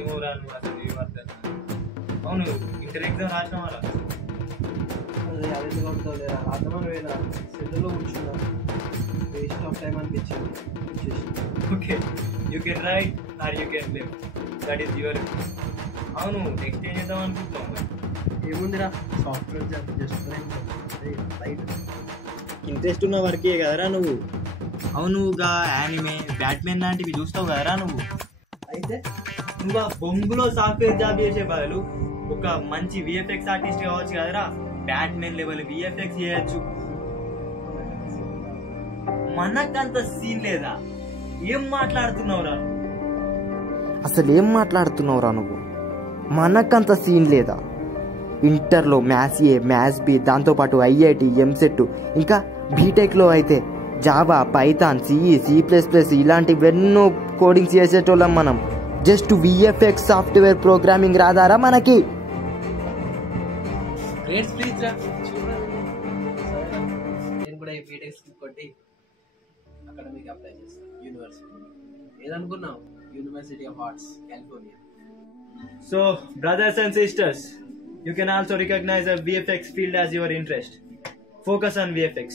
ఏమోరా నువ్వు అసలు ఏమర్థం. అవును ఇంటర్ ఎగ్జామ్ రాసినావారా? అదే కొడతావులేరా, రాద్దామని వేరా సెల్లో కూర్చున్నా, వేస్ట్ ఆఫ్ టైం అనిపించింది. Okay, you can write are you can live, that is your. అవును నెక్స్ట్ ఏం చేద్దాం అనుకుంటున్నావు? ఏముందిరా, సాఫ్ట్వేర్ జాబ్ చేస్తున్నా. రైట్, ఇంట్రెస్ట్ ఉన్న వర్కే కదరా నువ్వు. అవునుగా యానిమే బ్యాట్మెన్ లాంటివి చూస్తావు కదరా నువ్వు. అయితే నువ్వు ఆ బొంగులో సాఫ్ట్వేర్ జాబ్ చేసే బదులు ఒక మంచి విఎఫ్ఎక్స్ ఆర్టిస్ట్ కావచ్చు కదరా. బ్యాట్మెన్ లెవెల్ విఎఫ్ఎక్స్ చేయొచ్చు. మనకంత సీన్ లేదా? ఏం మాట్లాడుతున్నావురా? అసలు ఏం మాట్లాడుతున్నావురా నువ్వు? మనకంత సీన్ లేదా? ఇంటర్లో మ్యాథ్స్ ఏ, మ్యాథ్స్ బి, దాంతోపాటు ఐఐటి, ఎంసెట్, ఇంకా బీటెక్లో అయితే జావా, పైథాన్, సిఈ, C++, ఇలాంటివెన్నో కోడింగ్స్ చేసేటోళ్ళం మనం. జస్ట్ విఎఫ్ఎక్స్ సాఫ్ట్వేర్ ప్రోగ్రామింగ్ రాదారా మనకి? నేను కూడా ఈ బీటెక్స్ కొట్టి అకాడమిక్ అప్లై చేస్తాను. యూనివర్సిటీ ఏదనుకున్నావు? University of arts, California. So brothers and sisters, you can also recognize a VFX field as your interest. Focus on VFX.